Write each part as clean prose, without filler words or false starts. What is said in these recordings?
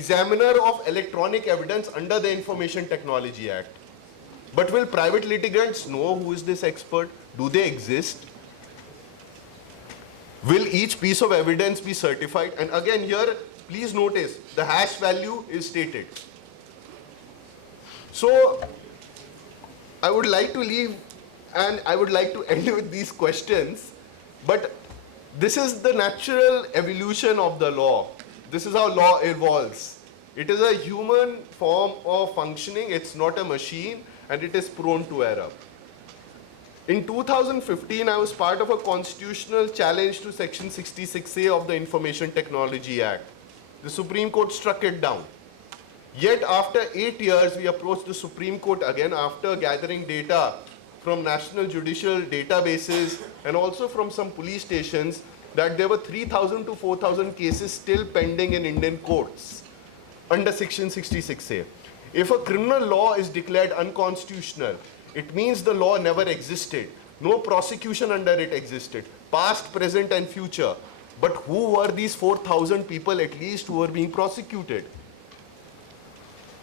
examiner of electronic evidence under the Information Technology Act. But will private litigants know who is this expert? Do they exist? Will each piece of evidence be certified? And again here, please notice, the hash value is stated. So, I would like to leave and I would like to end with these questions, but this is the natural evolution of the law. This is how law evolves. It is a human form of functioning, it's not a machine, and it is prone to error. In 2015, I was part of a constitutional challenge to Section 66A of the Information Technology Act. The Supreme Court struck it down. Yet after 8 years, we approached the Supreme Court again after gathering data from national judicial databases and also from some police stations that there were 3,000 to 4,000 cases still pending in Indian courts under Section 66A. If a criminal law is declared unconstitutional, it means the law never existed. No prosecution under it existed, past, present, and future. But who were these 4,000 people at least who were being prosecuted?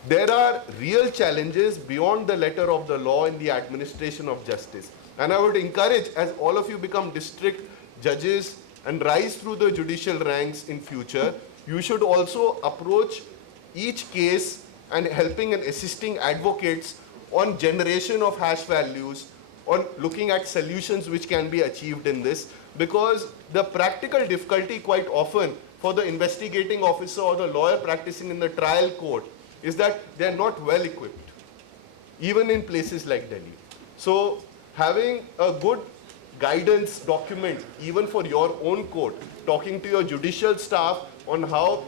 There are real challenges beyond the letter of the law in the administration of justice. And I would encourage, as all of you become district judges and rise through the judicial ranks in future, you should also approach each case and helping and assisting advocates on generation of hash values, on looking at solutions which can be achieved in this, because the practical difficulty quite often for the investigating officer or the lawyer practicing in the trial court is that they are not well equipped, even in places like Delhi. So having a good guidance document, even for your own court, talking to your judicial staff on how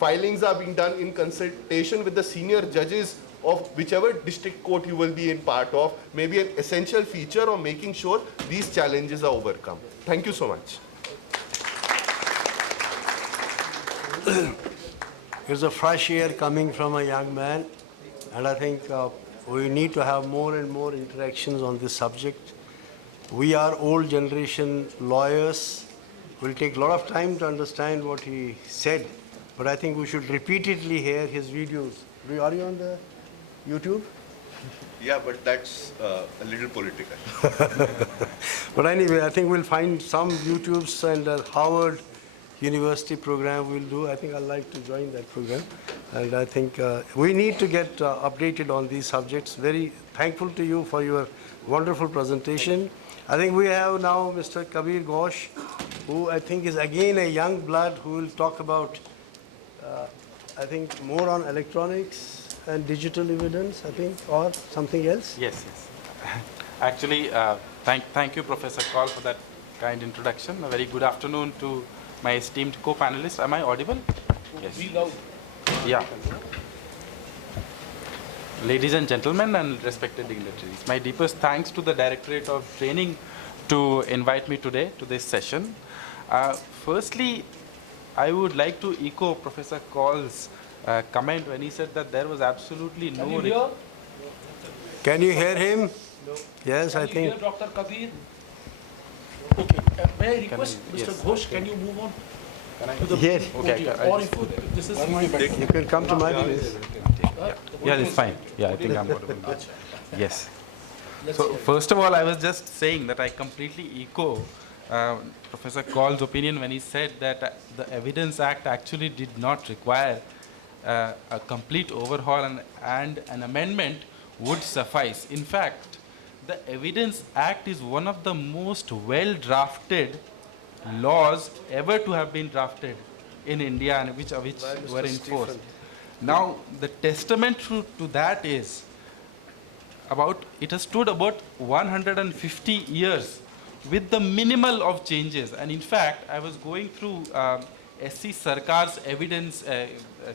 filings are being done in consultation with the senior judges of whichever district court you will be in part of, may be an essential feature of making sure these challenges are overcome. Thank you so much. There's a fresh air coming from a young man, and I think we need to have more and more interactions on this subject. We are old generation lawyers. It will take a lot of time to understand what he said, but I think we should repeatedly hear his videos. Are you on the YouTube? Yeah, but that's a little political. But anyway, I think we'll find some YouTubes and Harvard University program we'll do. I think I'd like to join that program. And I think we need to get updated on these subjects. Very thankful to you for your wonderful presentation. I think we have now Mr. Kabir Ghosh, who I think is again a young blood who will talk about, I think, more on electronics and digital evidence, I think, or something else. Yes, yes. Actually, thank you, Professor Kaul, for that kind introduction. A very good afternoon to my esteemed co-panelists. Am I audible? Yes. Yeah. Ladies and gentlemen and respected dignitaries, my deepest thanks to the Directorate of Training to invite me today to this session. Firstly, I would like to echo Professor Kaul's comment when he said that there was absolutely no... Can you hear him? No. Yes, I think. Hear Dr. Kabir? Okay. May I request Mr. Ghosh, can you move on to the Yes. podium? Okay, Or if this is... You can come to my place. Yeah, it's fine. Yeah, I think I'm audible. Yes. So first of all, I was just saying that I completely echo Professor Kaul's opinion when he said that the Evidence Act actually did not require a complete overhaul and an amendment would suffice. In fact, the Evidence Act is one of the most well-drafted laws ever to have been drafted in India and which were enforced. Now, the testament to that is it has stood about 150 years with the minimal of changes. And in fact, I was going through S.C. Sarkar's evidence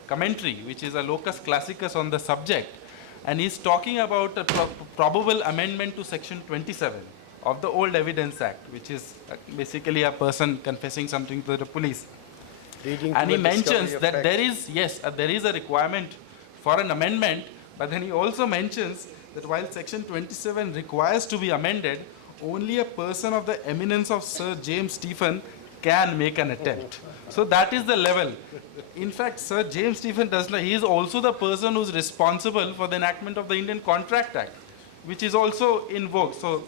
commentary, which is a locus classicus on the subject. And he's talking about a probable amendment to Section 27 of the old Evidence Act, which is basically a person confessing something to the police. And he mentions that there is a requirement for an amendment, but then he also mentions that while Section 27 requires to be amended, only a person of the eminence of Sir James Stephen can make an attempt. So that is the level. In fact, Sir James Stephen does not, he is also the person who's responsible for the enactment of the Indian Contract Act, which is also in vogue. So,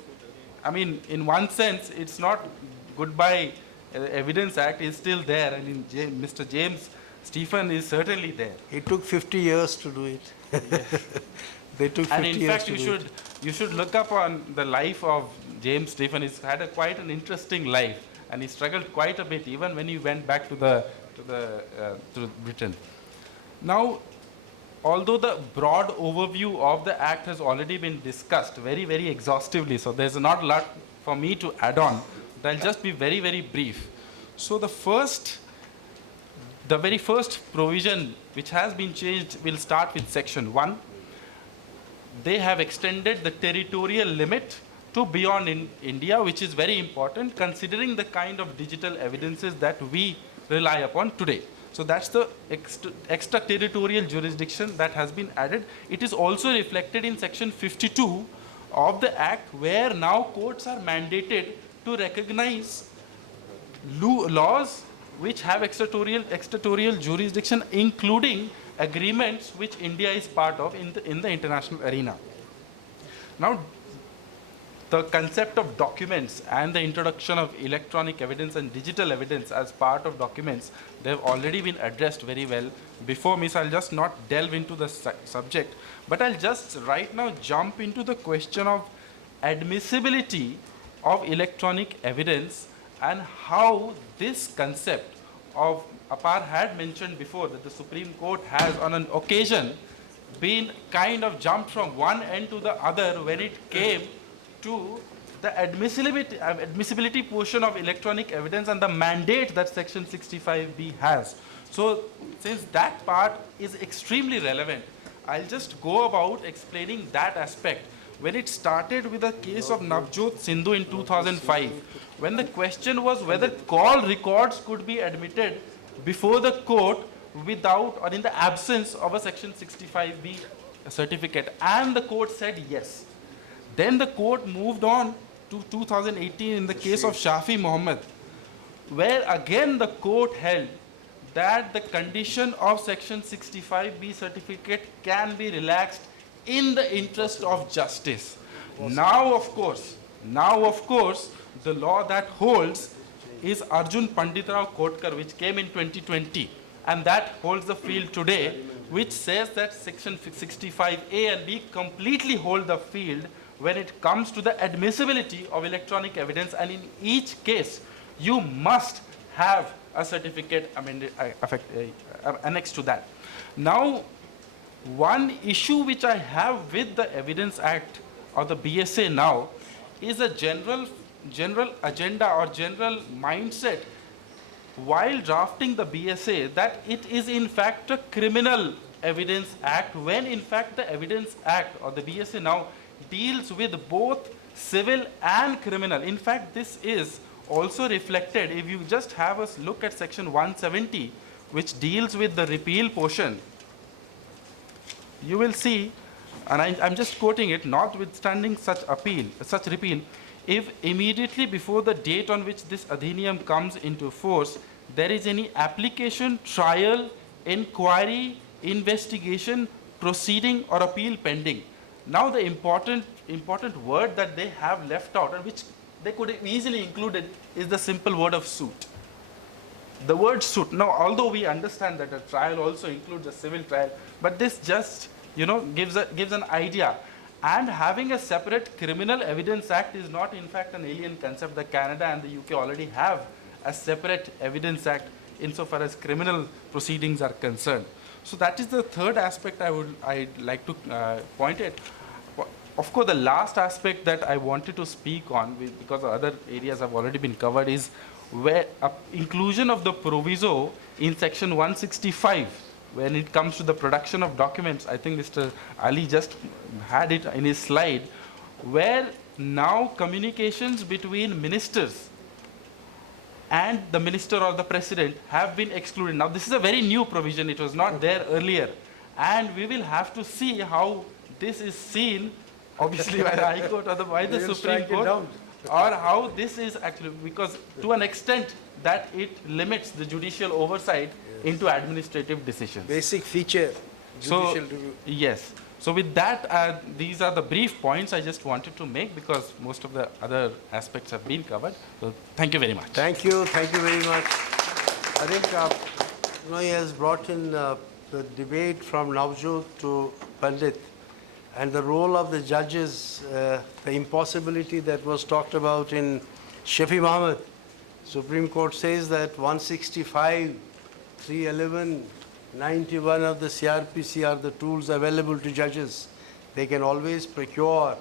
I mean, in one sense, it's not goodbye Evidence Act is still there. I mean, Mr. James Stephen is certainly there. It took 50 years to do it. They took 50 And in years fact, to do it. you should look up on the life of James Stephen. He's had quite an interesting life, and he struggled quite a bit, even when he went back to Britain. Now, although the broad overview of the Act has already been discussed very, very exhaustively, so there's not a lot for me to add on, but I'll just be very, very brief. So the very first provision which has been changed will start with Section 1. They have extended the territorial limit to beyond in India, which is very important considering the kind of digital evidences that we rely upon today. So that's the extraterritorial jurisdiction that has been added. It is also reflected in Section 52 of the Act, where now courts are mandated to recognize laws which have extraterritorial jurisdiction, including agreements which India is part of in the international arena. Now, the concept of documents and the introduction of electronic evidence and digital evidence as part of documents, they have already been addressed very well before me, so I'll just not delve into the subject, but I'll just right now jump into the question of admissibility of electronic evidence and how this concept of Apar had mentioned before that the Supreme Court has on an occasion been kind of jumped from one end to the other when it came to the admissibility portion of electronic evidence and the mandate that Section 65B has. So since that part is extremely relevant, I'll just go about explaining that aspect. When it started with the case of Navjot Sindhu in 2005, when the question was whether call records could be admitted before the court without or in the absence of a Section 65B certificate, and the court said yes. Then the court moved on to 2018 in the case of Shafi Mohammed, where again the court held that the condition of Section 65B certificate can be relaxed in the interest of justice. Now, of course, the law that holds is Arjun Panditrao Kotkar, which came in 2020, and that holds the field today, which says that Section 65A and B completely hold the field when it comes to the admissibility of electronic evidence, and in each case, you must have a certificate annexed to that. Now, one issue which I have with the Evidence Act or the BSA now is a general agenda or general mindset while drafting the BSA that it is in fact a criminal evidence act, when in fact the Evidence Act or the BSA now deals with both civil and criminal. In fact, this is also reflected if you just have a look at Section 170, which deals with the repeal portion. You will see, and I'm just quoting it, notwithstanding such repeal, if immediately before the date on which this adheniyam comes into force, there is any application, trial, inquiry, investigation, proceeding, or appeal pending. Now the important word that they have left out, and which they could have easily included, is the simple word of suit. The word suit. Now, although we understand that a trial also includes a civil trial, but this just gives an idea. And having a separate Criminal Evidence Act is not in fact an alien concept. The Canada and the UK already have a separate Evidence Act insofar as criminal proceedings are concerned. So that is the third aspect I'd like to point at. Of course, the last aspect that I wanted to speak on, because the other areas have already been covered, is where inclusion of the proviso in Section 165 when it comes to the production of documents. I think Mr. Ali just had it in his slide, where now communications between ministers and the minister or the president have been excluded. Now, this is a very new provision. It was not there earlier. And we will have to see how this is seen, obviously, by the High Court or by the Supreme Court, or how this is actually, because to an extent, that it limits the judicial oversight into administrative decisions. Basic feature, So, judicial review. yes. So with that, these are the brief points I just wanted to make because most of the other aspects have been covered. So thank you very much. Thank you very much. I think he has brought in the debate from Navjot to Pandit and the role of the judges, the impossibility that was talked about in Shafi Mohammed. Supreme Court says that 165, 311, 91 of the CRPC are the tools available to judges. They can always procure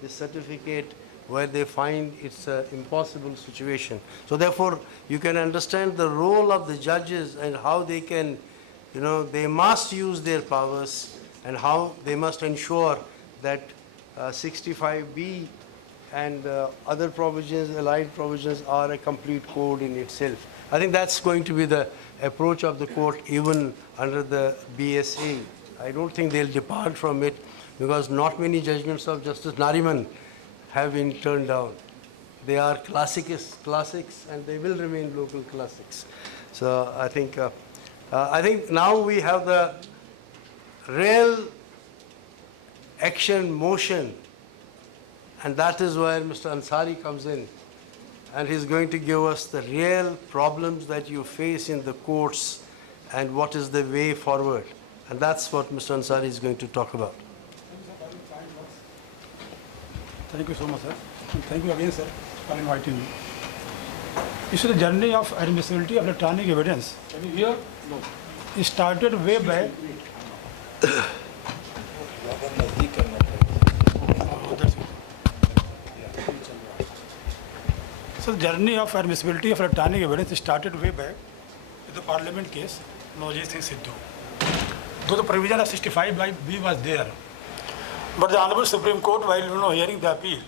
the certificate where they find it's an impossible situation. So therefore, you can understand the role of the judges and how they can, they must use their powers and how they must ensure that 65B and other provisions, allied provisions, are a complete code in itself. I think that's going to be the approach of the court even under the BSA. I don't think they'll depart from it because not many judgments of Justice Nariman have been turned down. They are classics and they will remain local classics. So I think now we have the real action motion, and that is where Mr. Ansari comes in. And he's going to give us the real problems that you face in the courts and what is the way forward. And that's what Mr. Ansari is going to talk about. Thank you so much, sir. And thank you again, sir, for inviting me. This is the journey of admissibility of electronic evidence. Can you hear? No. It started way back. So the journey of admissibility of electronic evidence started way back with the Parliament case, Nojit Singh Sidhu. Though the provision of 65B was there, but the Honorable Supreme Court, while hearing the appeal,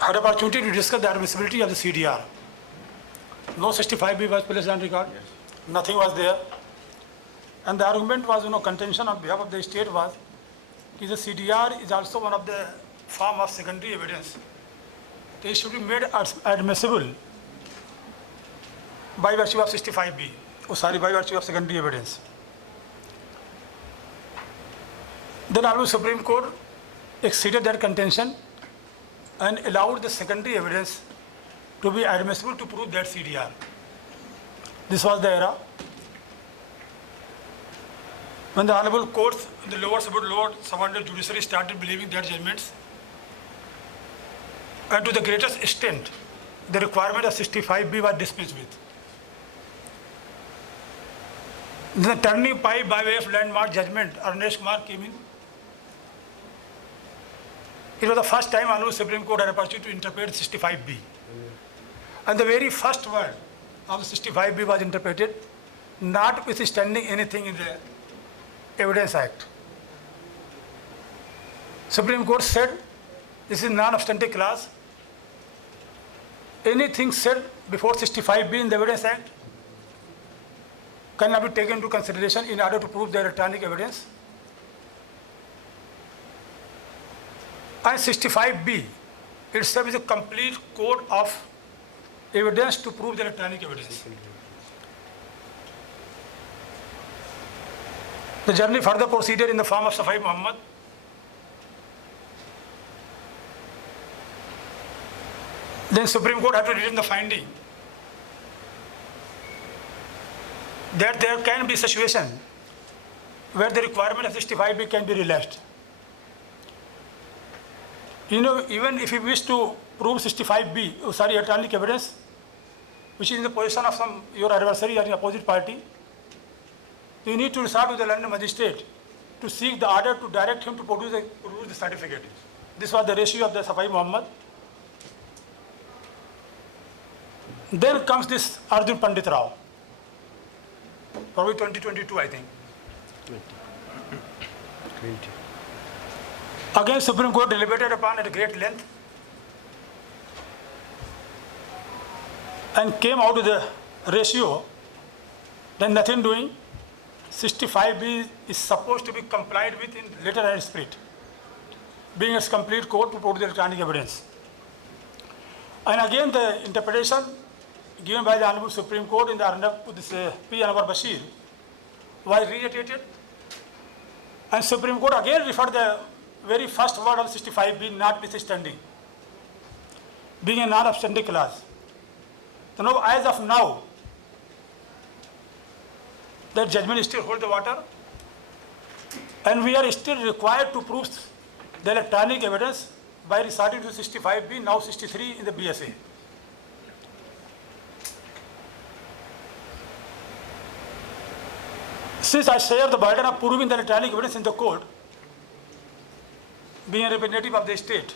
had opportunity to discuss the admissibility of the CDR. No 65B was placed on record. Nothing was there. And the argument was, contention on behalf of the state was, that the CDR is also one of the form of secondary evidence. They should be made admissible by virtue of 65B, by virtue of secondary evidence. Then Honorable Supreme Court exceeded that contention and allowed the secondary evidence to be admissible to prove that CDR. This was the era when the Honorable Courts, the lower subordinate judiciary started believing their judgments, and to the greatest extent, the requirement of 65B was dispensed with. The turning point by way of landmark judgment, Arnesh Kumar came in. It was the first time Honorable Supreme Court had an opportunity to interpret 65B. And the very first word of 65B was interpreted, notwithstanding anything in the Evidence Act. Supreme Court said, this is non-obstante clause. Anything said before 65B in the Evidence Act cannot be taken into consideration in order to prove the electronic evidence. And 65B itself is a complete code of evidence to prove the electronic evidence. The journey further proceeded in the form of Safai Muhammad. Then Supreme Court had to retain the finding that there can be a situation where the requirement of 65B can be relaxed. Even if you wish to prove 65B, electronic evidence, which is in the position of your adversary or the opposite party, you need to resort to the London magistrate to seek the order to direct him to produce the certificate. This was the ratio of the Safai Muhammad. Then comes this Arjun Pandit Rao, probably 2022, I think. 20. Again, Supreme Court deliberated upon at great length and came out with the ratio, then nothing doing. 65B is supposed to be complied with in letter and spirit, being its complete code to produce electronic evidence. And again, the interpretation given by the Honorable Supreme Court in the P. Anwar Bashir was reiterated. And Supreme Court again referred the very first word of 65B, notwithstanding, being a non-abstanding clause. So now, as of now, that judgment still hold the water, and we are still required to prove the electronic evidence by resorting to 65B, now 63 in the BSA. Since I share the burden of proving the electronic evidence in the court, being a representative of the state,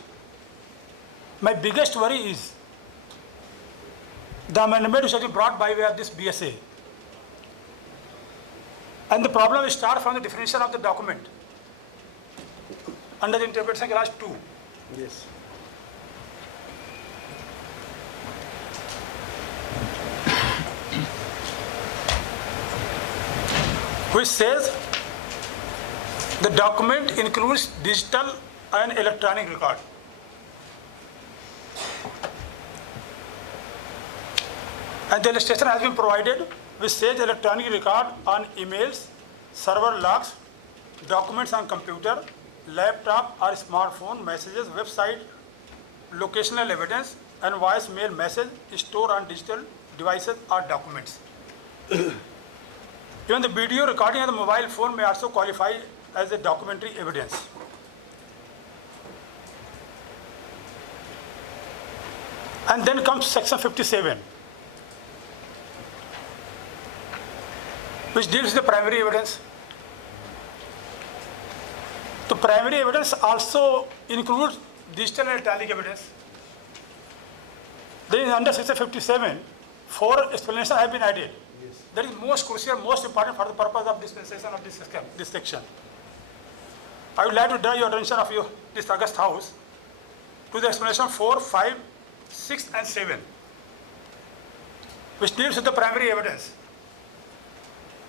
my biggest worry is the amendment which has been brought by way of this BSA. And the problem starts from the definition of the document under the interpretation clause 2. Yes. Which says the document includes digital and electronic record. And the illustration has been provided which says electronic record on emails, server logs, documents on computer, laptop or smartphone, messages, website, locational evidence, and voice mail message stored on digital devices or documents. Even the video recording on the mobile phone may also qualify as a documentary evidence. And then comes section 57, which deals with the primary evidence. The primary evidence also includes digital and electronic evidence. Then under section 57, 4 explanations have been added. That is most crucial, most important for the purpose of dispensation of this section. I would like to draw your attention of this August House to the explanation 4, 5, 6, and 7, which deals with the primary evidence.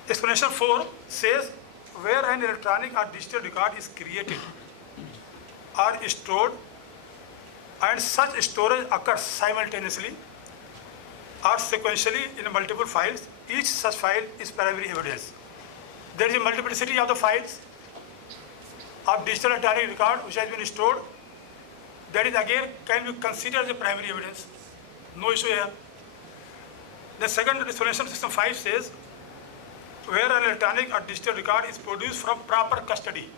Explanation 4 says, where an electronic or digital record is created or stored, and such storage occurs simultaneously or sequentially in multiple files, each such file is primary evidence. There is a multiplicity of the files of digital electronic record which has been stored. That is again can be considered as a primary evidence. No issue here. The second explanation, system 5 says, where an electronic or digital record is produced from proper custody.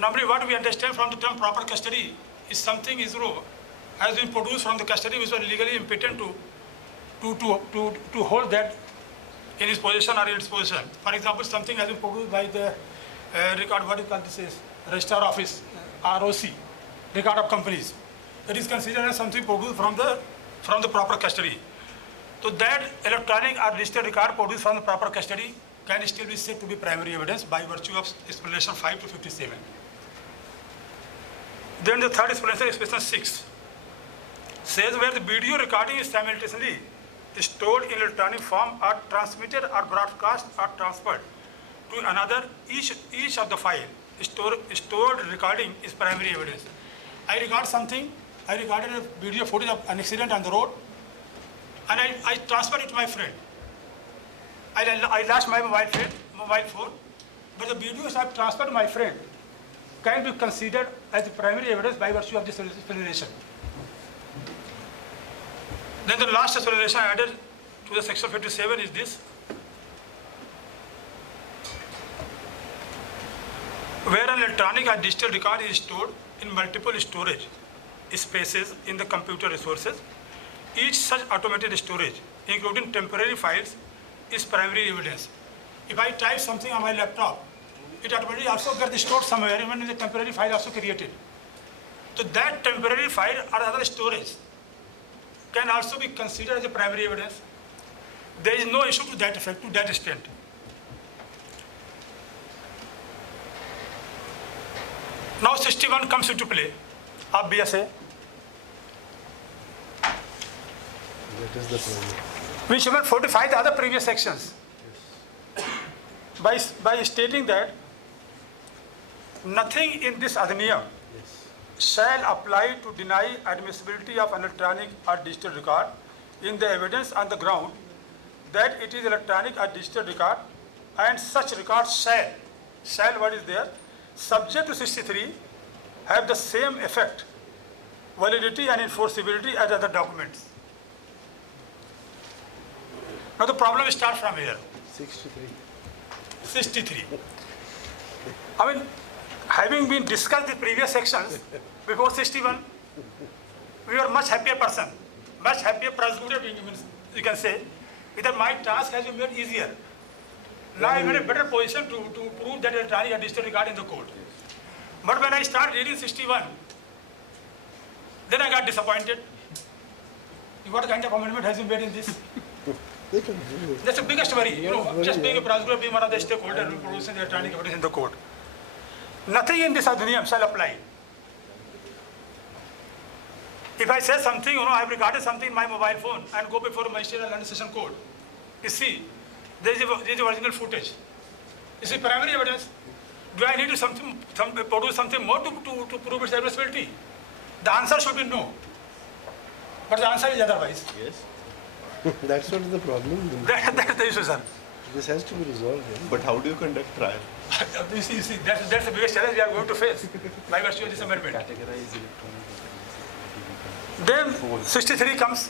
Normally what we understand from the term proper custody is something has been produced from the custody which was legally impotent to hold that in his possession or in its possession. For example, something has been produced by the record, what do you call this is, registrar office, ROC, record of companies. That is considered as something produced from the proper custody. So that electronic or digital record produced from the proper custody can still be said to be primary evidence by virtue of explanation 5 to 57. Then the third explanation, explanation 6, says where the video recording is simultaneously stored in electronic form or transmitted or broadcast or transferred to another, each of the file stored recording is primary evidence. I record something, I recorded a video footage of an accident on the road, and I transferred it to my friend. I lost my mobile phone, but the videos I transferred to my friend can be considered as primary evidence by virtue of this explanation. Then the last explanation added to the section 57 is this. Where an electronic or digital record is stored in multiple storage spaces in the computer resources, each such automated storage, including temporary files, is primary evidence. If I type something on my laptop, it automatically also gets stored somewhere, even in the temporary file also created. So that temporary file or other storage can also be considered as a primary evidence. There is no issue to that effect, to that extent. Now 61 comes into play of BSA. That is the problem. Which even 45 the other previous sections. By stating that nothing in this adniyam shall apply to deny admissibility of an electronic or digital record in the evidence on the ground that it is electronic or digital record, and such record shall what is there, subject to 63, have the same effect, validity and enforceability as other documents. Now the problem starts from here. 63. I mean, having been discussed the previous sections before 61, we were much happier person, much happier prosecutor, you can say, that my task has been made easier. Now I'm in a better position to prove that electronic and digital record in the court. But when I start reading 61, then I got disappointed. What kind of amendment has been made in this? That's the biggest worry, just being a prosecutor, being one of the stakeholders who produces the electronic evidence in the court. Nothing in this adhiniyam shall apply. If I say something, I have recorded something in my mobile phone and go before a magistrate or London Session Court, you see, there is original footage. You see, primary evidence. Do I need to produce something more to prove its admissibility? The answer should be no. But the answer is otherwise. Yes. That's what is the problem. That's the issue, sir. This has to be resolved. But how do you conduct trial? You see, that's the biggest challenge we are going to face by virtue of this amendment. Then 63 comes.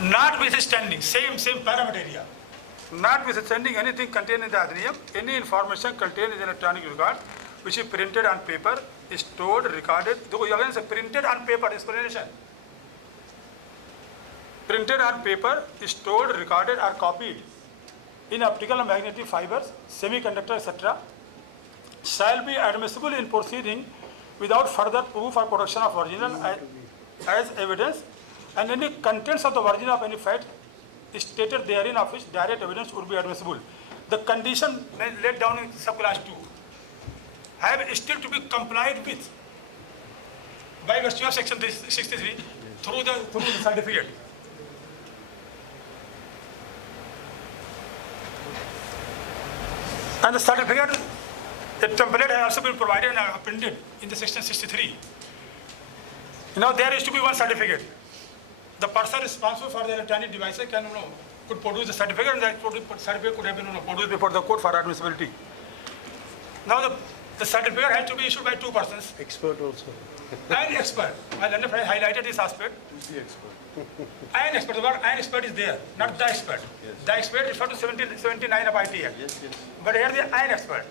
Notwithstanding, same parameter area. Notwithstanding anything contained in the adhiniyam, any information contained in the electronic record which is printed on paper, is stored, recorded. Though you again say printed on paper, explanation. Printed on paper, is stored, recorded or copied in optical and magnetic fibers, semiconductor, etc., shall be admissible in proceeding without further proof or production of original as evidence, and any contents of the original of any fact stated therein of which direct evidence would be admissible. The condition laid down in subclass 2 have still to be complied with by virtue of section 63 through the certificate. And the certificate, the template has also been provided and appended in the section 63. Now there is to be one certificate. The person responsible for the electronic devices could produce the certificate, and that certificate could have been produced before the court for admissibility. Now the certificate has to be issued by two persons. Expert also. An expert. I highlighted this aspect. Who's the expert? An expert. The word an expert is there, not the expert. Yes. The expert refers to 79 of ITA. Yes. But here the an expert.